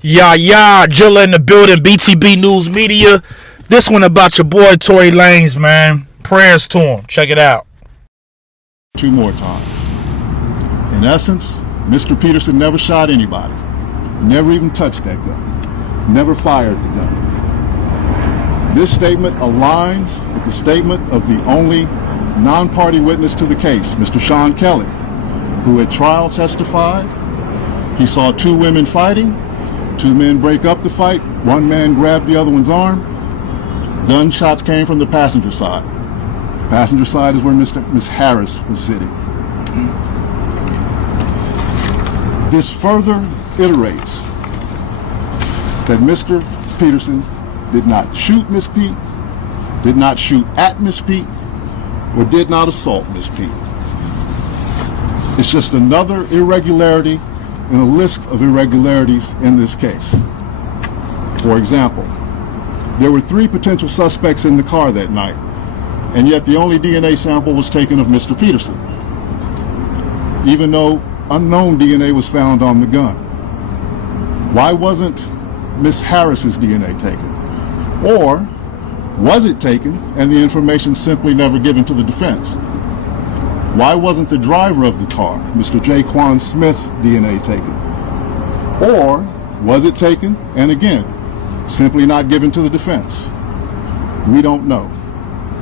Jilla in the building, BTB News Media. This one about your boy Tory Lanez, man. Prayers to him. Check it out. Two more times. In essence, Mr. Peterson never shot anybody. Never even touched that gun. Never fired the gun. This statement aligns with the statement of the only non-party witness to the case, Mr. Sean Kelly, who at trial testified he saw two women fighting. Two men break up the fight. One man grabbed the other one's arm. Gunshots came from the passenger side. The passenger side is where Miss Harris was sitting. This further iterates that Mr. Peterson did not shoot Miss Pete, did not shoot at Miss Pete, or did not assault Miss Pete. It's just another irregularity in a list of irregularities in this case. For example, there were 3 potential suspects in the car that night, and yet the only DNA sample was taken of Mr. Peterson, even though unknown DNA was found on the gun. Why wasn't Miss Harris's DNA taken? Or was it taken and the information simply never given to the defense? Why wasn't the driver of the car, Mr. Jaquan Smith's DNA taken? Or was it taken and again, simply not given to the defense? We don't know.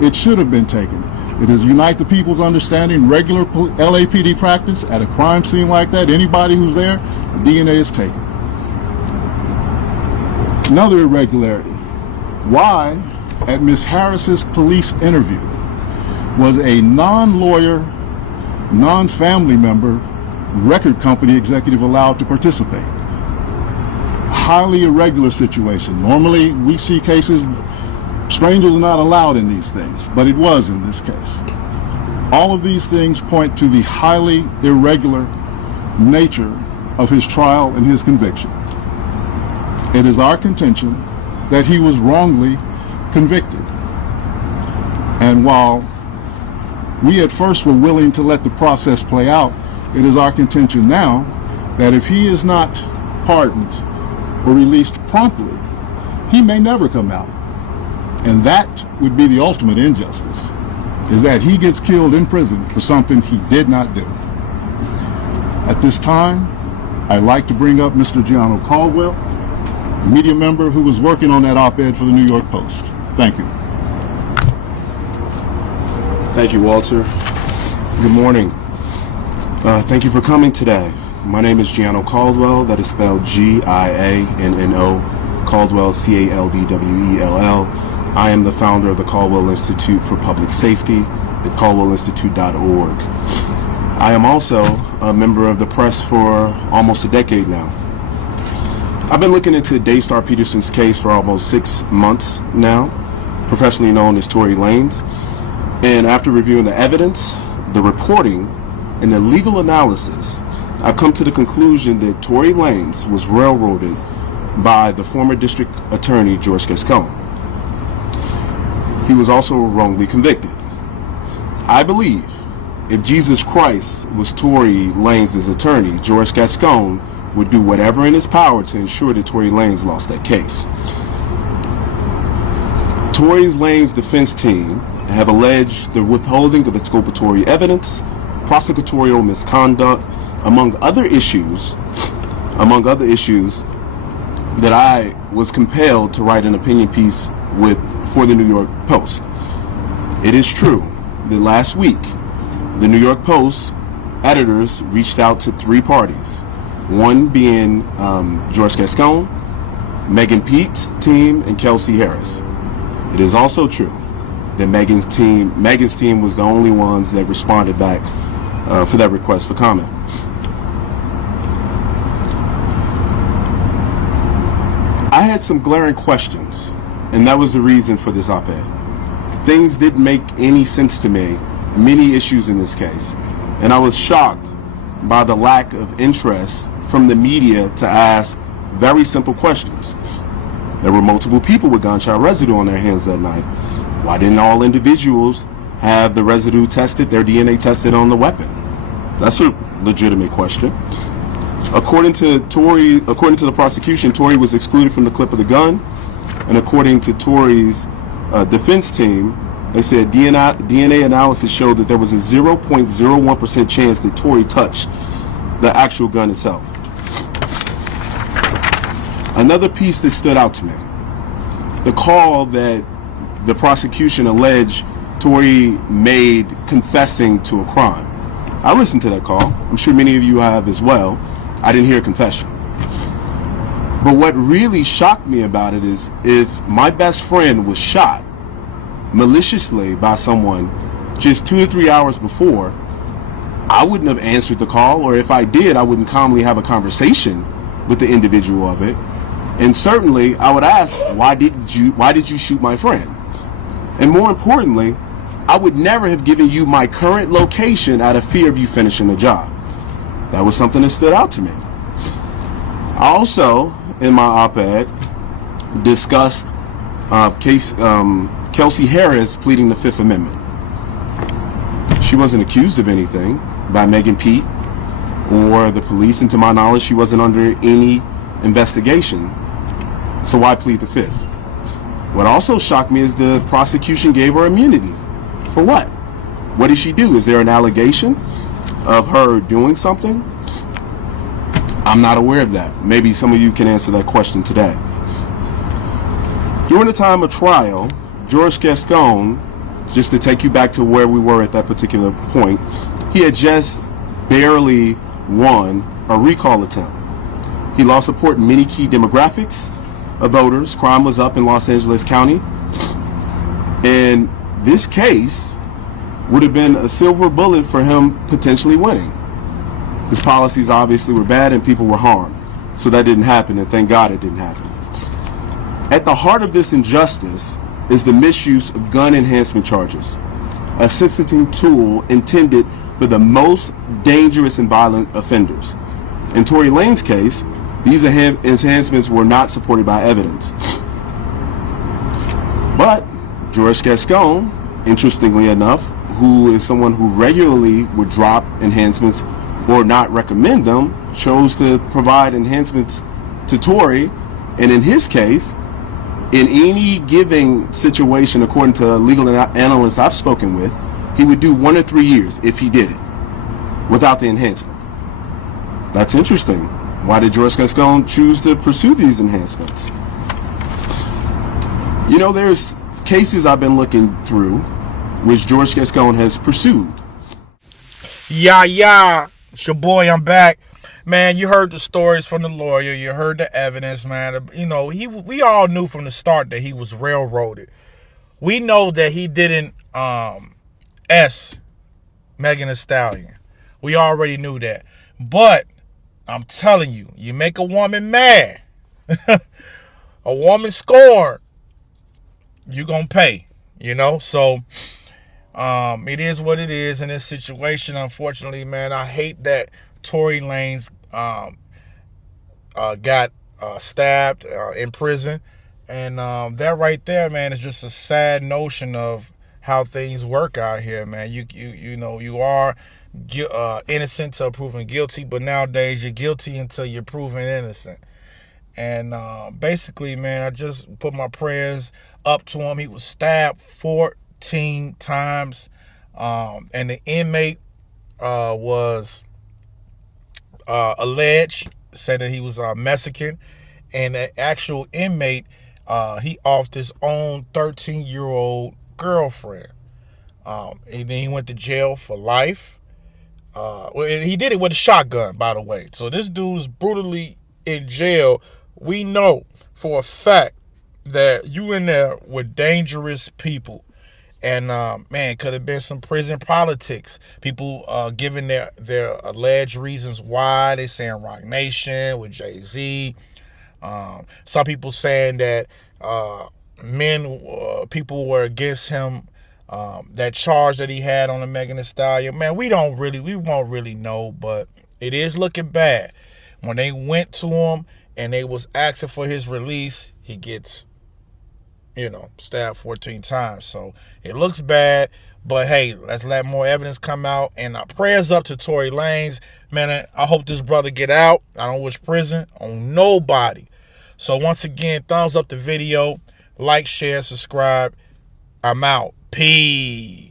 It should have been taken. It is Unite the People's understanding, regular LAPD practice at a crime scene like that, anybody who's there, the DNA is taken. Another irregularity. Why, at Miss Harris's police interview, was a non-lawyer, non-family member record company executive allowed to participate? Highly irregular situation. Normally we see cases, strangers are not allowed in these things, but it was in this case. All of these things point to the highly irregular nature of his trial and his conviction. It is our contention that he was wrongly convicted. And while we at first were willing to let the process play out, it is our contention now that if he is not pardoned or released promptly, he may never come out. And that would be the ultimate injustice, is that he gets killed in prison for something he did not do. At this time, I'd like to bring up Mr. Gianno Caldwell, the media member who was working on that op-ed for the New York Post. Thank you. Thank you, Walter. Good morning. Thank you for coming today. My name is Gianno Caldwell. That is spelled Gianno, Caldwell, Caldwell. I am the founder of the Caldwell Institute for Public Safety at caldwellinstitute.org. I am also a member of the press for almost a decade now. I've been looking into Daystar Peterson's case for almost 6 months now, professionally known as Tory Lanez. And after reviewing the evidence, the reporting, and the legal analysis, I've come to the conclusion that Tory Lanez was railroaded by the former district attorney, George Gascon. He was also wrongly convicted. I believe if Jesus Christ was Tory Lanez's attorney, George Gascon would do whatever in his power to ensure that Tory Lanez lost that case. Tory Lanez's defense team have alleged the withholding of exculpatory evidence, prosecutorial misconduct, among other issues that I was compelled to write an opinion piece for the New York Post. It is true that last week, the New York Post editors reached out to 3 parties, one being George Gascon, Megan Pete's team, and Kelsey Harris. It is also true that Megan's team was the only ones that responded back for that request for comment. I had some glaring questions, and that was the reason for this op-ed. Things didn't make any sense to me, many issues in this case, and I was shocked by the lack of interest from the media to ask very simple questions. There were multiple people with gunshot residue on their hands that night. Why didn't all individuals have the residue tested, their DNA tested on the weapon? That's a legitimate question. According to the prosecution, Tory was excluded from the clip of the gun, and according to Tory's defense team, they said DNA analysis showed that there was a 0.01% chance that Tory touched the actual gun itself. Another piece that stood out to me, the call that the prosecution alleged Tory made confessing to a crime. I listened to that call. I'm sure many of you have as well. I didn't hear a confession. But what really shocked me about it is if my best friend was shot maliciously by someone just 2 or 3 hours before, I wouldn't have answered the call, or if I did, I wouldn't calmly have a conversation with the individual of it. And certainly I would ask, why did you shoot my friend? And more importantly, I would never have given you my current location out of fear of you finishing the job. That was something that stood out to me. I also, in my op-ed, discussed Kelsey Harris pleading the Fifth Amendment. She wasn't accused of anything by Megan Pete or the police, and to my knowledge, she wasn't under any investigation. So why plead the Fifth? What also shocked me is the prosecution gave her immunity. For what? What did she do? Is there an allegation of her doing something? I'm not aware of that. Maybe some of you can answer that question today. During the time of trial, George Gascon, just to take you back to where we were at that particular point, he had just barely won a recall attempt. He lost support in many key demographics of voters. Crime was up in Los Angeles County. And this case would have been a silver bullet for him potentially winning. His policies obviously were bad and people were harmed. So that didn't happen, and thank God it didn't happen. At the heart of this injustice is the misuse of gun enhancement charges, a sentencing tool intended for the most dangerous and violent offenders. In Tory Lanez's case, these enhancements were not supported by evidence. But George Gascon, interestingly enough, who is someone who regularly would drop enhancements or not recommend them, chose to provide enhancements to Tory. And in his case, in any given situation, according to legal analysts I've spoken with, he would do 1 or 3 years if he did it without the enhancement. That's interesting. Why did George Gascon choose to pursue these enhancements? You know, there's cases I've been looking through which George Gascon has pursued. Yeah. It's your boy, I'm back. Man, you heard the stories from the lawyer. You heard the evidence, man. You know, we all knew from the start that he was railroaded. We know that he didn't S Megan Thee Stallion. We already knew that. But I'm telling you, you make a woman mad, a woman scorned, you gonna pay, you know? So it is what it is in this situation. Unfortunately, man, I hate that Tory Lanez got stabbed in prison. And that right there, man, is just a sad notion of how things work out here, man. You know, you are innocent till proven guilty, but nowadays you're guilty until you're proven innocent. And basically, man, I just put my prayers up to him. He was stabbed 14 times, and the inmate was alleged, said that he was Mexican, and the actual inmate, he offed his own 13-year-old girlfriend. And then he went to jail for life. And he did it with a shotgun, by the way. So this dude's brutally in jail. We know for a fact that you in there with dangerous people. And man, could have been some prison politics. People giving their alleged reasons why. They saying Rock Nation with Jay-Z. Some people saying that people were against him. That charge that he had on the Megan Thee Stallion. Man, we won't really know, but it is looking bad. When they went to him and they was asking for his release, he gets, stabbed 14 times. So it looks bad, But hey, let's let more evidence come out. And prayers up to Tory Lanez. Man, I hope this brother get out. I don't wish prison on nobody. So once again, thumbs up the video. Like, share, subscribe. I'm out. Peace.